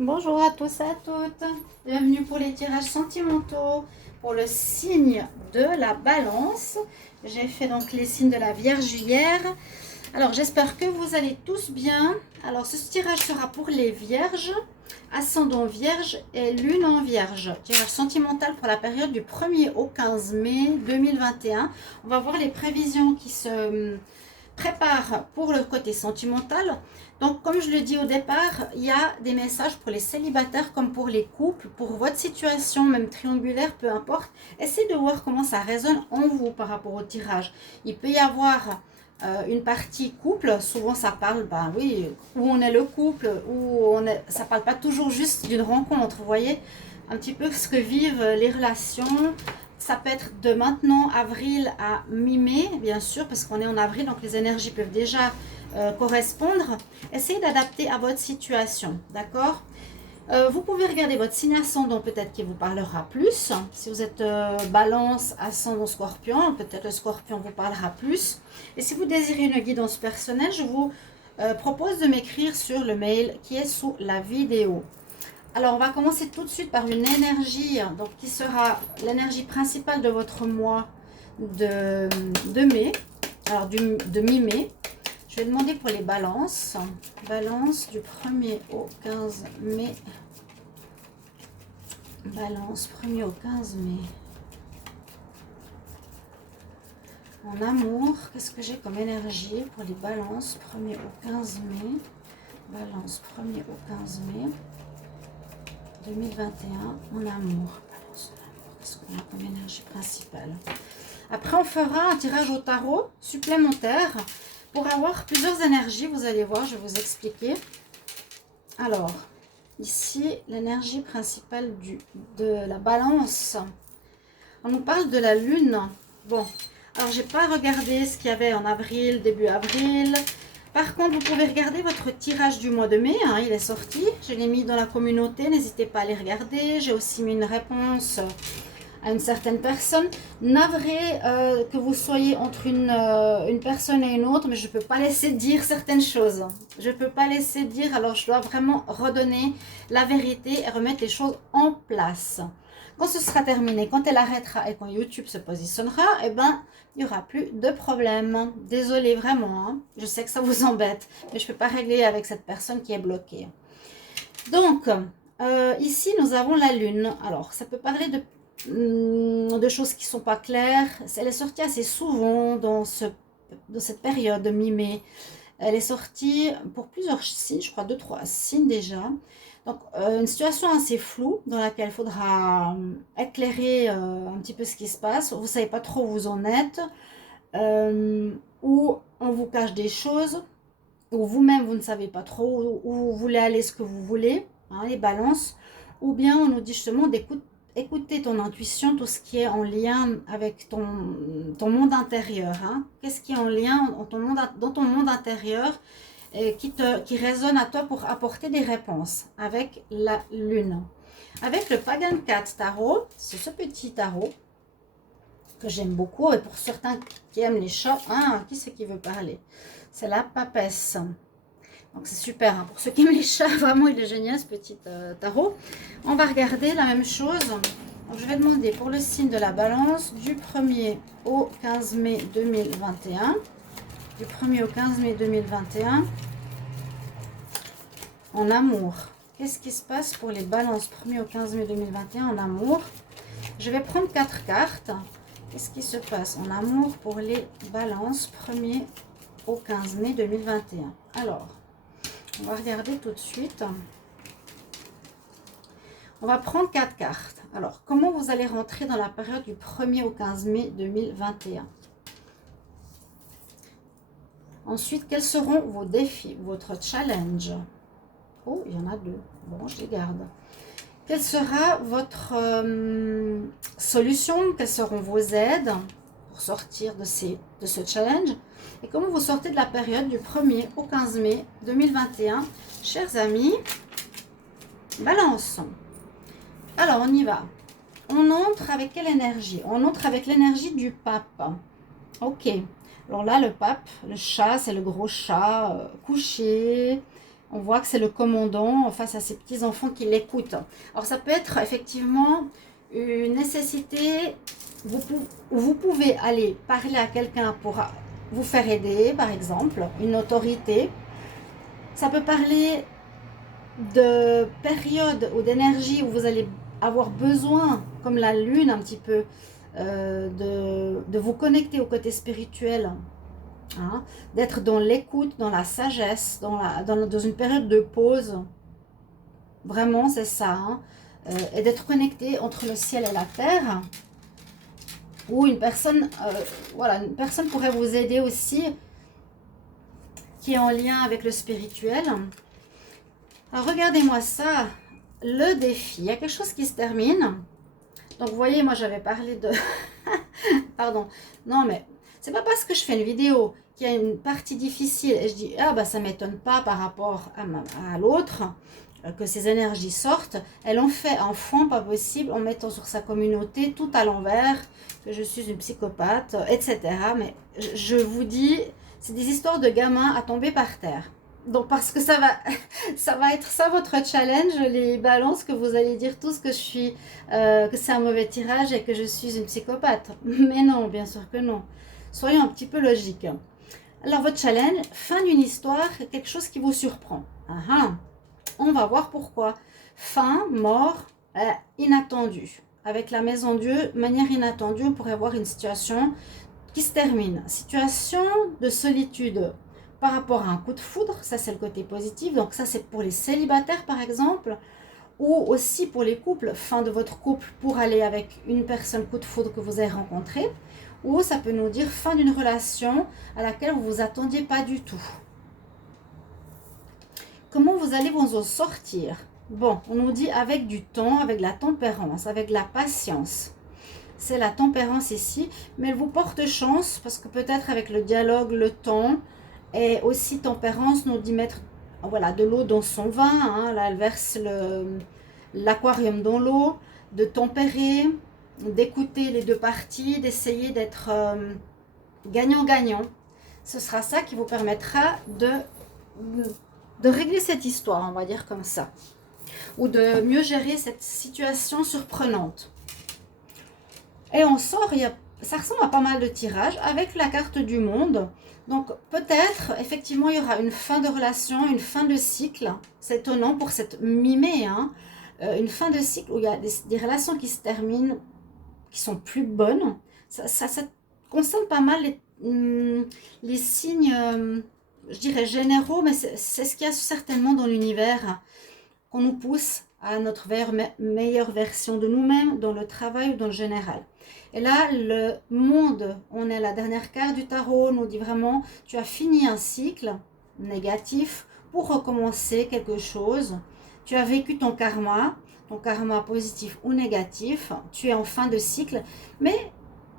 Bonjour à tous et à toutes, bienvenue pour les tirages sentimentaux pour le signe de la balance. J'ai fait donc les signes de la Vierge hier. Alors j'espère que vous allez tous bien. Alors ce tirage sera pour les Vierges, ascendant Vierge et Lune en Vierge. Tirage sentimental pour la période du 1er au 15 mai 2021. On va voir les prévisions qui se prépare pour le côté sentimental. Donc, comme je le dis au départ, il y a des messages pour les célibataires comme pour les couples, pour votre situation, même triangulaire, peu importe. Essayez de voir comment ça résonne en vous par rapport au tirage. Il peut y avoir une partie couple, souvent ça parle, ben oui, où on est le couple, où on est, ça parle pas toujours juste d'une rencontre, vous voyez, un petit peu ce que vivent les relations. Ça peut être de maintenant, avril à mi-mai, bien sûr, parce qu'on est en avril, donc les énergies peuvent déjà correspondre. Essayez d'adapter à votre situation, d'accord? Vous pouvez regarder votre signe ascendant, peut-être qu'il vous parlera plus. Si vous êtes balance, ascendant, scorpion, peut-être le scorpion vous parlera plus. Et si vous désirez une guidance personnelle, je vous propose de m'écrire sur le mail qui est sous la vidéo. Alors, on va commencer tout de suite par une énergie donc, qui sera l'énergie principale de votre mois de mai, alors de mi-mai. Je vais demander pour les balances. Balance du 1er au 15 mai. Balance 1er au 15 mai. En amour, qu'est-ce que j'ai comme énergie pour les balances 1er au 15 mai. Balance 1er au 15 mai. 2021, en amour. Qu'est-ce qu'on a comme énergie principale? Après, on fera un tirage au tarot supplémentaire pour avoir plusieurs énergies. Vous allez voir, je vais vous expliquer. Alors, ici, l'énergie principale de la balance. On nous parle de la lune. Bon, alors j'ai pas regardé ce qu'il y avait en avril, début avril. Par contre, vous pouvez regarder votre tirage du mois de mai, hein, il est sorti. Je l'ai mis dans la communauté, n'hésitez pas à les regarder. J'ai aussi mis une réponse à une certaine personne. Navré que vous soyez entre une personne et une autre, mais je ne peux pas laisser dire certaines choses. Je ne peux pas laisser dire, alors je dois vraiment redonner la vérité et remettre les choses en place. Quand ce sera terminé, quand elle arrêtera et quand YouTube se positionnera, eh ben, il n'y aura plus de problème. Désolée vraiment, hein. Je sais que ça vous embête, mais je ne peux pas régler avec cette personne qui est bloquée. Donc, ici, nous avons la Lune. Alors, ça peut parler de choses qui ne sont pas claires. Elle est sortie assez souvent dans cette période de mi-mai. Elle est sortie pour plusieurs signes, je crois 2-3 signes déjà. Donc, une situation assez floue dans laquelle il faudra éclairer un petit peu ce qui se passe. Vous ne savez pas trop où vous en êtes, ou on vous cache des choses, ou vous-même vous ne savez pas trop où vous voulez aller, ce que vous voulez, hein, les balances, ou bien on nous dit justement d'écouter ton intuition, tout ce qui est en lien avec ton monde intérieur. Hein. Qu'est-ce qui est en lien dans ton monde intérieur qui résonne à toi pour apporter des réponses avec la lune. Avec le Pagan Cat Tarot, c'est ce petit tarot que j'aime beaucoup. Et pour certains qui aiment les chats, hein, qui c'est qui veut parler? C'est la papesse. Donc c'est super, hein. Pour ceux qui aiment les chats, vraiment il est génial ce petit tarot. On va regarder la même chose. Donc, je vais demander pour le signe de la balance du 1er au 15 mai 2021. Du 1er au 15 mai 2021. En amour. Qu'est-ce qui se passe pour les balances 1er au 15 mai 2021 en amour? Je vais prendre 4 cartes. Qu'est-ce qui se passe en amour pour les balances 1er au 15 mai 2021? Alors, on va regarder tout de suite. On va prendre 4 cartes. Alors, comment vous allez rentrer dans la période du 1er au 15 mai 2021? Ensuite, quels seront vos défis, votre challenge? Oh, il y en a 2. Bon, je les garde. Quelle sera votre solution? Quelles seront vos aides pour sortir de ce challenge? Et comment vous sortez de la période du 1er au 15 mai 2021? Chers amis, balance. Alors, on y va. On entre avec quelle énergie? On entre avec l'énergie du pape. Ok. Alors là, le pape, le chat, c'est le gros chat couché, On voit que c'est le commandant face à ses petits-enfants qui l'écoutent. Alors ça peut être effectivement une nécessité, vous pouvez aller parler à quelqu'un pour vous faire aider, par exemple, une autorité. Ça peut parler de périodes ou d'énergie où vous allez avoir besoin, comme la lune un petit peu, de vous connecter au côté spirituel, hein, d'être dans l'écoute, dans la sagesse, dans une période de pause. Vraiment, c'est ça. Hein, et d'être connecté entre le ciel et la terre. Ou une personne, voilà, une personne pourrait vous aider aussi, qui est en lien avec le spirituel. Alors, regardez-moi ça, le défi. Il y a quelque chose qui se termine. Donc, vous voyez, moi, j'avais parlé de... Pardon. Non, mais c'est pas parce que je fais une vidéo qu'il y a une partie difficile et je dis, ah, bah, ça m'étonne pas par rapport à l'autre, que ces énergies sortent. Elle en fait un fond pas possible en mettant sur sa communauté tout à l'envers, que je suis une psychopathe, etc. Mais je vous dis, c'est des histoires de gamins à tomber par terre. Donc parce que ça va être ça votre challenge, les balances, que vous allez dire tous que je suis, que c'est un mauvais tirage et que je suis une psychopathe. Mais non, bien sûr que non. Soyons un petit peu logiques. Alors votre challenge, fin d'une histoire, quelque chose qui vous surprend. On va voir pourquoi. Fin, mort, inattendu. Avec la maison Dieu, manière inattendue, on pourrait voir une situation qui se termine. Situation de solitude par rapport à un coup de foudre, ça c'est le côté positif. Donc ça c'est pour les célibataires par exemple, ou aussi pour les couples, fin de votre couple pour aller avec une personne coup de foudre que vous avez rencontrée, ou ça peut nous dire fin d'une relation à laquelle vous ne vous attendiez pas du tout. Comment vous allez vous en sortir? Bon, on nous dit avec du temps, avec la tempérance, avec la patience. C'est la tempérance ici, mais elle vous porte chance parce que peut-être avec le dialogue, le temps, et aussi tempérance nous dit mettre, voilà, de l'eau dans son vin. Hein, là, elle verse l'aquarium dans l'eau, de tempérer, d'écouter les deux parties, d'essayer d'être gagnant-gagnant. Ce sera ça qui vous permettra de régler cette histoire, on va dire comme ça. Ou de mieux gérer cette situation surprenante. Et on sort, ça ressemble à pas mal de tirages avec la carte du monde. Donc peut-être, effectivement, il y aura une fin de relation, une fin de cycle. C'est étonnant pour cette mi-mai, hein. Une fin de cycle où il y a des relations qui se terminent, qui sont plus bonnes. Ça concerne pas mal les signes, je dirais généraux, mais c'est ce qu'il y a certainement dans l'univers qu'on nous pousse à notre meilleure version de nous-mêmes, dans le travail ou dans le général. Et là, le monde, on est la dernière carte du tarot, nous dit vraiment, tu as fini un cycle négatif pour recommencer quelque chose. Tu as vécu ton karma positif ou négatif, tu es en fin de cycle, mais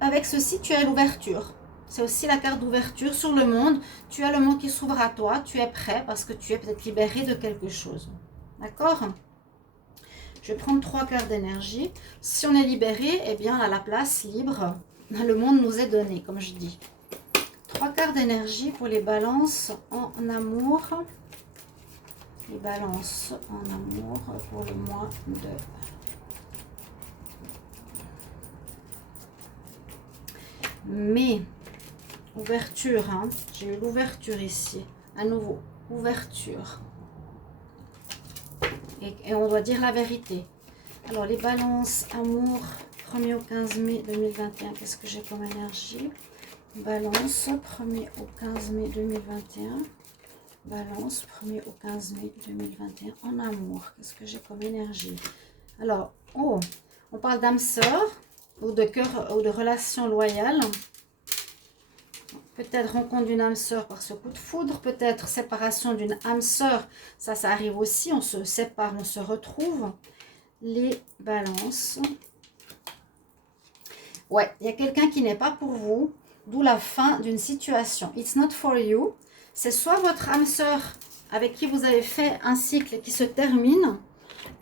avec ceci, tu as l'ouverture. C'est aussi la carte d'ouverture sur le monde. Tu as le monde qui s'ouvre à toi, tu es prêt parce que tu es peut-être libéré de quelque chose. D'accord ? Je vais prendre 3 cartes d'énergie. Si on est libéré, eh bien, on a la place libre. Le monde nous est donné, comme je dis. 3 cartes d'énergie pour les balances en amour. Les balances en amour pour le mois de... mai. Ouverture, hein. J'ai eu l'ouverture ici. À nouveau, ouverture. Et on doit dire la vérité. Alors, les balances, amour, 1er au 15 mai 2021, qu'est-ce que j'ai comme énergie? Balance, 1er au 15 mai 2021. Balance, 1er au 15 mai 2021, en amour. Qu'est-ce que j'ai comme énergie? Alors, on parle d'âme sœur, ou de cœur, ou de relation loyale. Peut-être rencontre d'une âme sœur par ce coup de foudre, peut-être séparation d'une âme sœur, ça arrive aussi, on se sépare, on se retrouve. Les balances. Ouais, il y a quelqu'un qui n'est pas pour vous, d'où la fin d'une situation. It's not for you. C'est soit votre âme sœur avec qui vous avez fait un cycle qui se termine,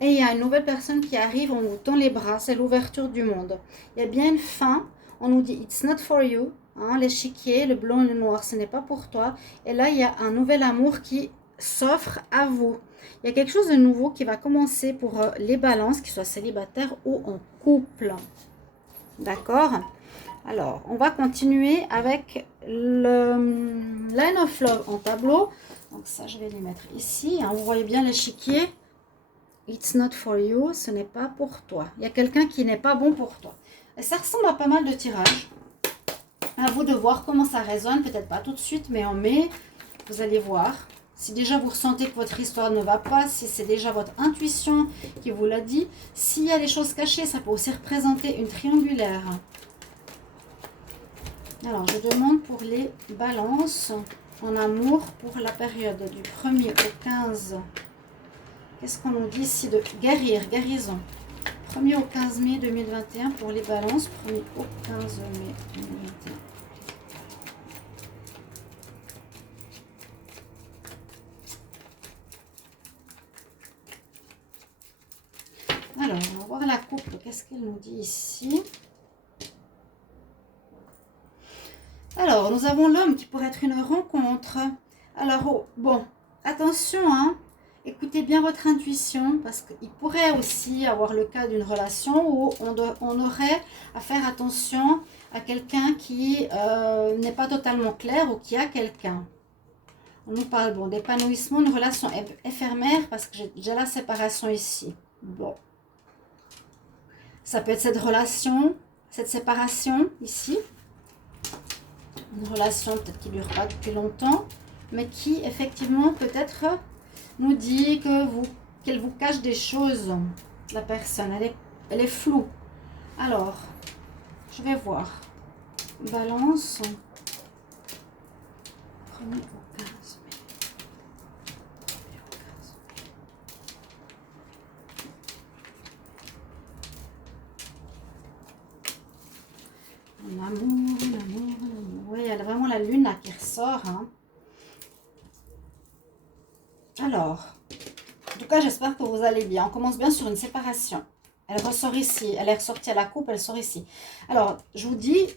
et il y a une nouvelle personne qui arrive, on nous tend les bras, c'est l'ouverture du monde. Il y a bien une fin, on nous dit it's not for you. Hein, l'échiquier, le blanc et le noir, ce n'est pas pour toi. Et là, il y a un nouvel amour qui s'offre à vous. Il y a quelque chose de nouveau qui va commencer pour les balances, qu'ils soient célibataires ou en couple. D'accord? Alors, on va continuer avec le Line of Love en tableau. Donc ça, je vais les mettre ici. Hein. Vous voyez bien l'échiquier. It's not for you, ce n'est pas pour toi. Il y a quelqu'un qui n'est pas bon pour toi. Et ça ressemble à pas mal de tirages. À vous de voir comment ça résonne. Peut-être pas tout de suite, mais en mai, vous allez voir. Si déjà vous ressentez que votre histoire ne va pas, si c'est déjà votre intuition qui vous l'a dit, s'il y a des choses cachées, ça peut aussi représenter une triangulaire. Alors, je demande pour les balances en amour pour la période du 1er au 15. Qu'est-ce qu'on nous dit ici de guérir, guérison? 1er au 15 mai 2021 pour les balances. 1er au 15 mai 2021. Alors, on va voir la coupe. Qu'est-ce qu'elle nous dit ici? Alors, nous avons l'homme qui pourrait être une rencontre. Alors, oh, bon, attention, hein. Écoutez bien votre intuition parce qu'il pourrait aussi avoir le cas d'une relation où on aurait à faire attention à quelqu'un qui n'est pas totalement clair ou qui a quelqu'un. On nous parle bon, d'épanouissement, une relation éphémère parce que j'ai déjà la séparation ici. Bon. Ça peut être cette relation, cette séparation ici. Une relation peut-être qui ne dure pas depuis longtemps, mais qui effectivement peut-être nous dit qu'elle vous cache des choses. La personne, elle est floue. Alors, je vais voir. Balance. 1er au 15 mai. L'amour, l'amour, l'amour. Oui, il y a vraiment la lune là qui ressort. Hein. Alors, en tout cas, j'espère que vous allez bien. On commence bien sur une séparation. Elle ressort ici. Elle est ressortie à la coupe, elle sort ici. Alors, je vous dis,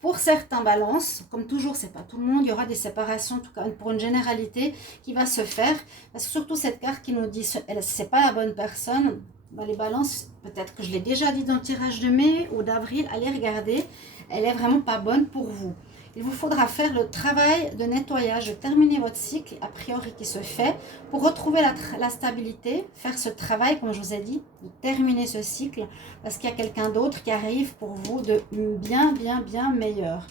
pour certains balances, comme toujours, c'est pas tout le monde, il y aura des séparations, en tout cas pour une généralité, qui va se faire. Parce que surtout cette carte qui nous dit, c'est pas la bonne personne. Ben, les balances, peut-être que je l'ai déjà dit dans le tirage de mai ou d'avril, allez regarder, elle est vraiment pas bonne pour vous. Il vous faudra faire le travail de nettoyage, de terminer votre cycle, a priori qui se fait, pour retrouver la stabilité, faire ce travail, comme je vous ai dit, de terminer ce cycle, parce qu'il y a quelqu'un d'autre qui arrive pour vous de bien, bien, bien meilleur.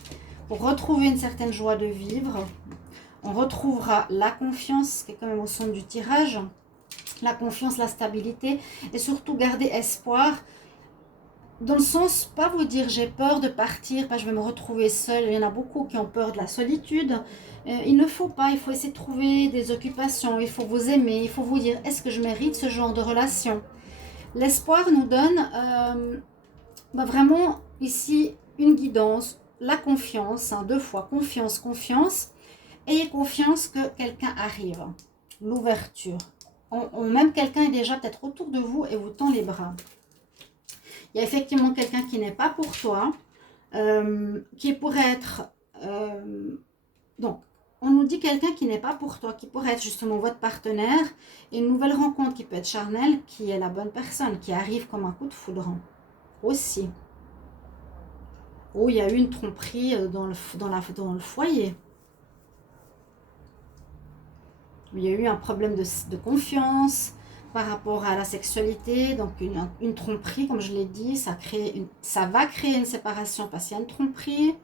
Pour retrouver une certaine joie de vivre, on retrouvera la confiance, qui est quand même au centre du tirage, la confiance, la stabilité, et surtout garder espoir, dans le sens, pas vous dire j'ai peur de partir, je vais me retrouver seule. Il y en a beaucoup qui ont peur de la solitude. Il ne faut pas, il faut essayer de trouver des occupations, il faut vous aimer, il faut vous dire est-ce que je mérite ce genre de relation. L'espoir nous donne vraiment ici une guidance, la confiance, hein, 2 fois, confiance, confiance. Ayez confiance que quelqu'un arrive, l'ouverture. Même quelqu'un est déjà peut-être autour de vous et vous tend les bras. Il y a effectivement quelqu'un qui n'est pas pour toi, qui pourrait être... donc, on nous dit quelqu'un qui n'est pas pour toi, qui pourrait être justement votre partenaire, et une nouvelle rencontre qui peut être charnelle, qui est la bonne personne, qui arrive comme un coup de foudre aussi. Oh, il y a eu une tromperie dans le foyer. Il y a eu un problème de confiance par rapport à la sexualité, donc une tromperie, comme je l'ai dit, ça va créer une séparation parce qu'il y a une tromperie.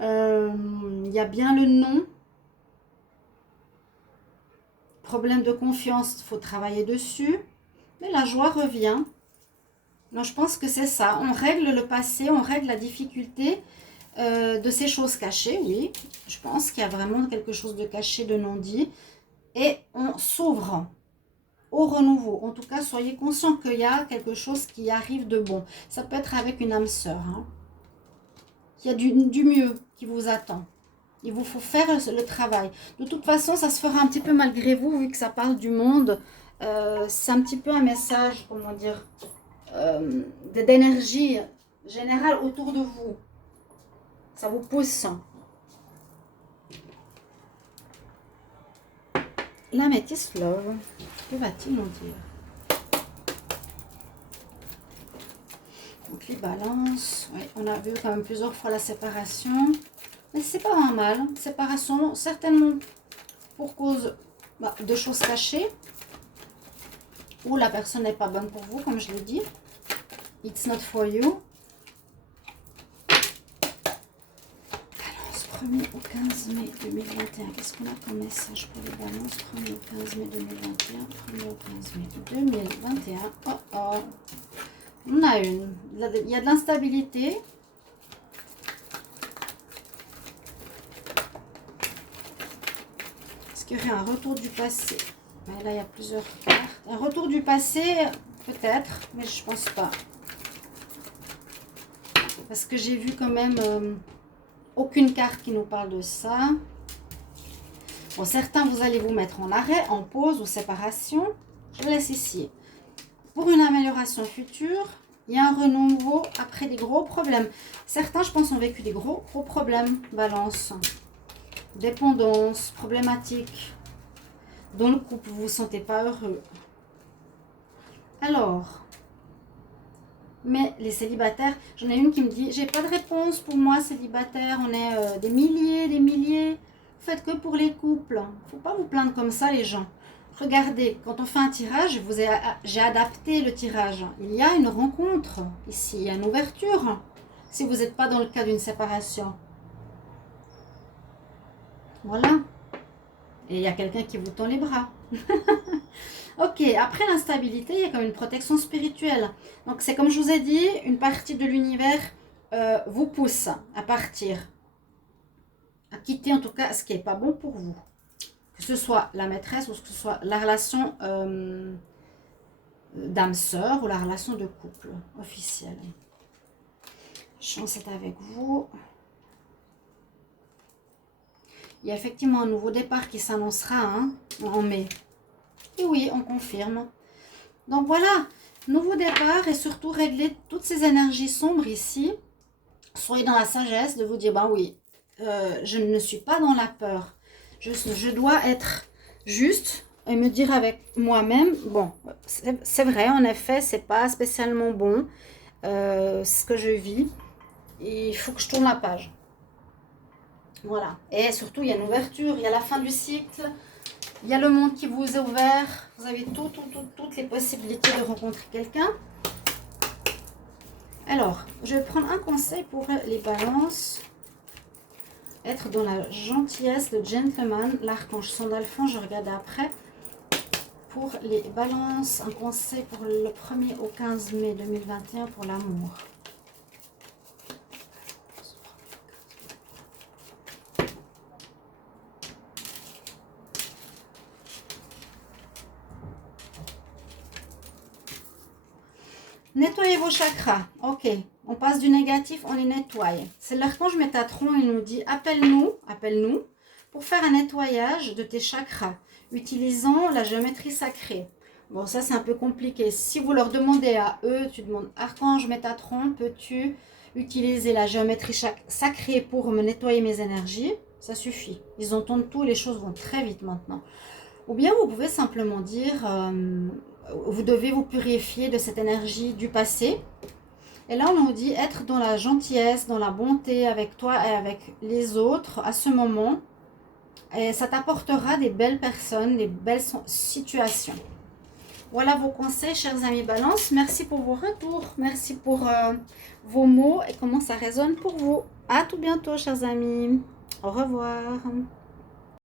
Il y a bien le non. Problème de confiance, il faut travailler dessus. Mais la joie revient. Donc je pense que c'est ça. On règle le passé, on règle la difficulté de ces choses cachées, oui. Je pense qu'il y a vraiment quelque chose de caché, de non-dit. Et on s'ouvre au renouveau. En tout cas, soyez conscient qu'il y a quelque chose qui arrive de bon. Ça peut être avec une âme sœur. Hein. Il y a du mieux qui vous attend. Il vous faut faire le travail. De toute façon, ça se fera un petit peu malgré vous, vu que ça parle du monde. C'est un petit peu un message, comment dire, d'énergie générale autour de vous. Ça vous pousse. l'améthyste love, que va-t-il nous dire? Donc les balances, oui, on a vu quand même plusieurs fois la séparation. Mais c'est pas un mal. Séparation, certainement pour cause de choses cachées. Ou la personne n'est pas bonne pour vous, comme je l'ai dit. It's not for you. Balance 1er au 15 mai 2021. Qu'est-ce qu'on a comme message pour les balances 1er au 15 mai 2021. 1er au 15 mai 2021. Oh oh. On a une. Il y a de l'instabilité. Est-ce qu'il y aurait un retour du passé? Ouais, là, il y a plusieurs cartes. Un retour du passé, peut-être, mais je pense pas. Parce que j'ai vu quand même aucune carte qui nous parle de ça. Bon, certains, vous allez vous mettre en arrêt, en pause ou séparation. Je vous laisse ici. Pour une amélioration future, il y a un renouveau après des gros problèmes. Certains, je pense, ont vécu des gros problèmes. Balance, dépendance, problématique. Dans le couple, vous ne vous sentez pas heureux. Alors, mais les célibataires, j'en ai une qui me dit, j'ai pas de réponse pour moi, célibataire, on est des milliers. Vous faites que pour les couples. Il ne faut pas vous plaindre comme ça, les gens. Regardez, quand on fait un tirage, j'ai adapté le tirage. Il y a une rencontre ici, il y a une ouverture. Si vous n'êtes pas dans le cas d'une séparation. Voilà. Et il y a quelqu'un qui vous tend les bras. Ok, après l'instabilité, il y a comme une protection spirituelle. Donc c'est comme je vous ai dit, une partie de l'univers vous pousse à partir. À quitter en tout cas ce qui n'est pas bon pour vous. Que ce soit la maîtresse ou que ce soit la relation d'âme sœur ou la relation de couple officielle. Chance est avec vous. Il y a effectivement un nouveau départ qui s'annoncera en mai. Et oui, on confirme. Donc voilà, nouveau départ et surtout régler toutes ces énergies sombres ici. Soyez dans la sagesse de vous dire, bah oui, je ne suis pas dans la peur. Je dois être juste et me dire avec moi-même, bon, c'est vrai, en effet, c'est pas spécialement bon ce que je vis. Il faut que je tourne la page. Voilà. Et surtout, il y a une ouverture, il y a la fin du cycle, il y a le monde qui vous est ouvert. Vous avez toutes les possibilités de rencontrer quelqu'un. Alors, je vais prendre un conseil pour les balances. Être dans la gentillesse, le gentleman, l'archange Sandalphon, je regarde après. Pour les balances, un conseil pour le 1er au 15 mai 2021 pour l'amour. Nettoyez vos chakras. Ok, on passe du négatif, on les nettoie. C'est l'archange Métatron, il nous dit appelle-nous pour faire un nettoyage de tes chakras, utilisant la géométrie sacrée. Bon, ça c'est un peu compliqué. Si vous leur demandez à eux, tu demandes archange Métatron, peux-tu utiliser la géométrie sacrée pour me nettoyer mes énergies? Ça suffit. Ils entendent tout, les choses vont très vite maintenant. Ou bien vous pouvez simplement dire, vous devez vous purifier de cette énergie du passé. Et là, on nous dit être dans la gentillesse, dans la bonté avec toi et avec les autres à ce moment. Et ça t'apportera des belles personnes, des belles situations. Voilà vos conseils, chers amis Balance. Merci pour vos retours. Merci pour vos mots et comment ça résonne pour vous. À tout bientôt, chers amis. Au revoir.